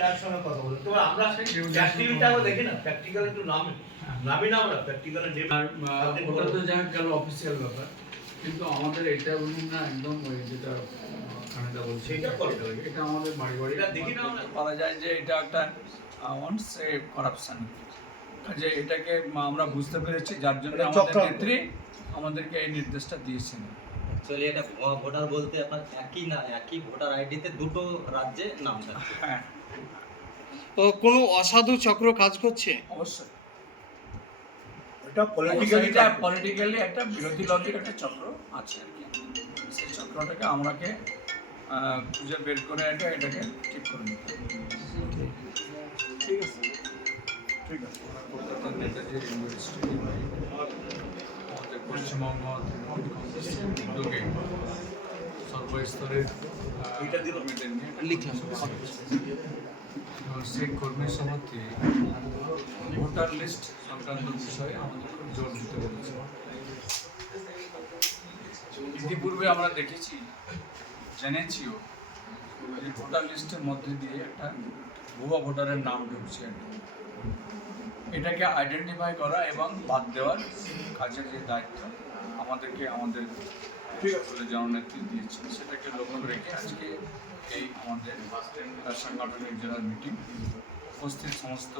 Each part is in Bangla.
তার সঙ্গে কথা বলুন তবে আমরা সেই প্র্যাকটিক্যালটা আমরা দেখি না। প্র্যাকটিক্যাল একটু নাম। নামি না আমরা প্র্যাকটিক্যালে ওটা তো যা গেল অফিসিয়াল ব্যাপার। কিন্তু আমাদের এটা বলুন না একদম ওই যেটা খানেদা বলছে। সেটা করতে হবে। এটা আমাদের বাড়ি বাড়ি। দেখি না আমরা। বলা যায় যে এটা একটা ওয়ান্স এ করাপশন যে এটাকে আমরা বুঝতে পেরেছি যার জন্য আমাদের নেত্রী আমাদেরকে এই নির্দেশটা দিয়েছেন। অ্যাকচুয়ালি এটা ভোটার বলতে আপনার একই না একই ভোটার আইডিতে দুটো রাজ্যে নাম থাকছে। হ্যাঁ। কোনো অসাধু চক্র কাজ করছে অবশ্যই এটা পলিটিক্যালি একটা বিরোধী লজিক একটা চক্র আছে আর কি সেই চক্রটাকে আমরাকে আহ, খুঁজে বের করে এটা এটাকে ঠিক করে নিতে ঠিক আছে ঠিক আছে কলকাতার নেতাজি ইউনিভার্সিটি আমাদের পশ্চিমবঙ্গ উদ্যোগে সর্বস্তরের লিখলাম। সেই কর্মী সভাতে ভোটার লিস্ট সংক্রান্ত বিষয়ে আমাদের জোর দিতে বলেছে ইতিপূর্বে আমরা দেখেছি জেনেছিও যে ভোটার লিস্টের মধ্যে দিয়ে একটা ভুয়া ভোটারের নাম ঢুকছে এটাকে আইডেন্টিফাই করা এবং বাদ দেওয়ার কাজের যে দায়িত্ব আমাদেরকে আমাদের সকলে জননেত্রী দিয়েছে, সেটাকে লক্ষ্য রেখে আজকে এই আমাদের সাংগঠনিক জেলার মিটিং উপস্থিত সমস্ত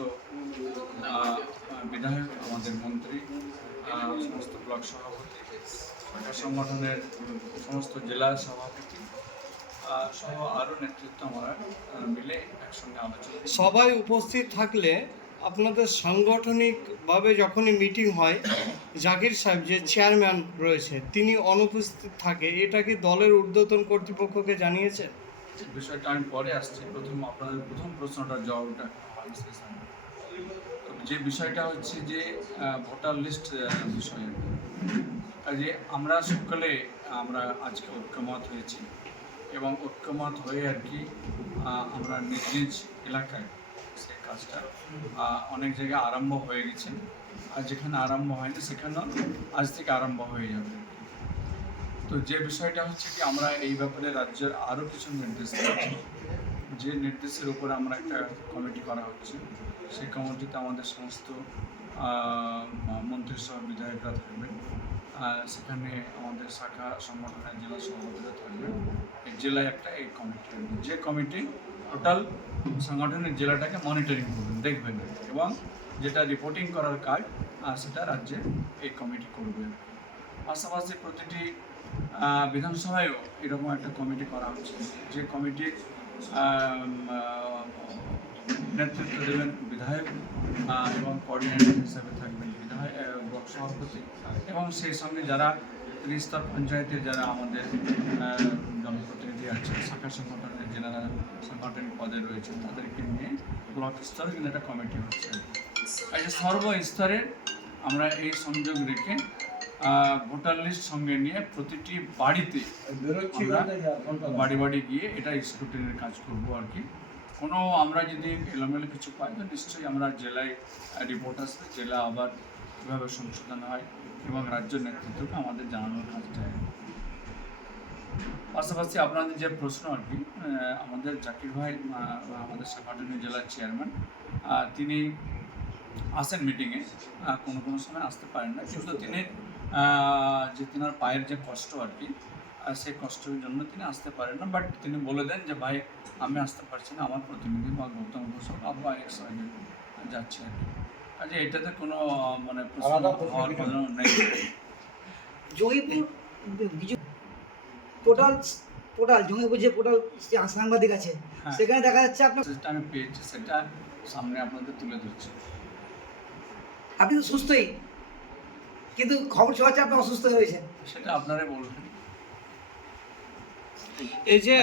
বিধায়ক, আমাদের মন্ত্রী সমস্ত ব্লক সভাপতি সংগঠনের সমস্ত জেলা সভাপতি সহ আরও নেতৃত্ব আমরা মিলে একসঙ্গে আলোচনা সবাই উপস্থিত থাকলে আপনাদের সাংগঠনিকভাবে যখনই মিটিং হয়, জাকির সাহেব যে চেয়ারম্যান রয়েছে, তিনি অনুপস্থিত থাকে। এটা কি দলের ঊর্ধ্বতন কর্তৃপক্ষকে জানিয়েছেন? বিষয়টা আমি পরে আসছি। প্রথম আপনাদের প্রথম প্রশ্নটার জবাবটা যে বিষয়টা হচ্ছে যে ভোটার লিস্ট বিষয়। কাজে আমরা সকলে, আমরা আজকে ঐক্যমত হয়েছি এবং ঐক্যমত হয়ে আর কি আমরা নিজ নিজ এলাকায় কাজটা অনেক জায়গায় আরম্ভ হয়ে গেছে। আর যেখানে আরম্ভ হয়নি সেখানেও আজ থেকে আরম্ভ হয়ে যাবে। তো যে বিষয়টা হচ্ছে কি আমরা এই ব্যাপারে রাজ্যের আরও কিছু নির্দেশ দিয়েছি যে নির্দেশের উপর আমরা একটা কমিটি করা হচ্ছে। সেই কমিটিতে আমাদের সমস্ত আহ, মন্ত্রী সহ বিধায়করা থাকবেন। সেখানে আমাদের শাখা সংগঠনের জেলা সভাপতিরা থাকবেন। জেলায় একটা এই কমিটি যে কমিটি টোটাল সংগঠনের জেলাটাকে মনিটরিং করবেন, দেখবেন। এবং যেটা রিপোর্টিং করার কাজ সেটা রাজ্যে এই কমিটি করবেন পাশাপাশি প্রতিটি বিধানসভায়ও এরকম একটা কমিটি করা হচ্ছে। যে কমিটির নেতৃত্ব দেবেন বিধায়ক এবং কোঅর্ডিনেটর হিসাবে থাকবেন বিধায়ক সভাপতি। এবং সেই সঙ্গে যারা ত্রিস্তর পঞ্চায়েতের যারা আমাদের জনপ্রতিনিধি আছে, শাখা সংগঠনের জেনারা সংগঠনিক পদে রয়েছেন তাদেরকে নিয়ে ব্লক স্তরে কিন্তু একটা কমিটি হচ্ছে। কাজে সর্বস্তরের আমরা এই সংযোগ রেখে ভোটার লিস্ট সঙ্গে নিয়ে প্রতিটি বাড়িতে বাড়ি বাড়ি গিয়ে এটা স্ক্রুটিনের কাজ করব আর কি। কোনো আমরা যদি এলোমেলো কিছু পাই, তো নিশ্চয়ই আমরা জেলায় রিপোর্ট আসবে, জেলা আবার কীভাবে সংশোধন হয় এবং রাজ্য নেতৃত্বকে আমাদের জানানোর কাজটা পাশাপাশি আপনাদের যে প্রশ্ন আর কি আমাদের জাকির ভাই আমাদের সাংগঠনিক জেলার চেয়ারম্যান তিনি আসেন মিটিংয়ে কোনো কোনো সময় আসতে পারেন না কিন্তু তিনি যে তিনার পায়ের যে কষ্ট আর কি সেই কষ্টের জন্য তিনি আসতে পারেন না বাট তিনি বলে দেন যে ভাই আমি আসতে পারছি না আমার প্রতিনিধি বা গৌতম ঘোষক বা এক্স যাচ্ছে আর কি। কাজে এটাতে কোনো মানে প্রশ্ন হওয়ার কোনো নেই? বিজু পোর্টাল পোর্টাল জঙ্গিপুর যে পোর্টাল সাংবাদিক আছে হ্যাঁ। সেখানে দেখা যাচ্ছে আপনার যেটা আমি পেয়েছি সেটা সামনে আপনাদের তুলে ধরছি। আপনি তো সুস্থই কিন্তু খবর ছড়াচ্ছে আপনি অসুস্থ হয়েছেন সেটা আপনারাই বলবেন। এই যে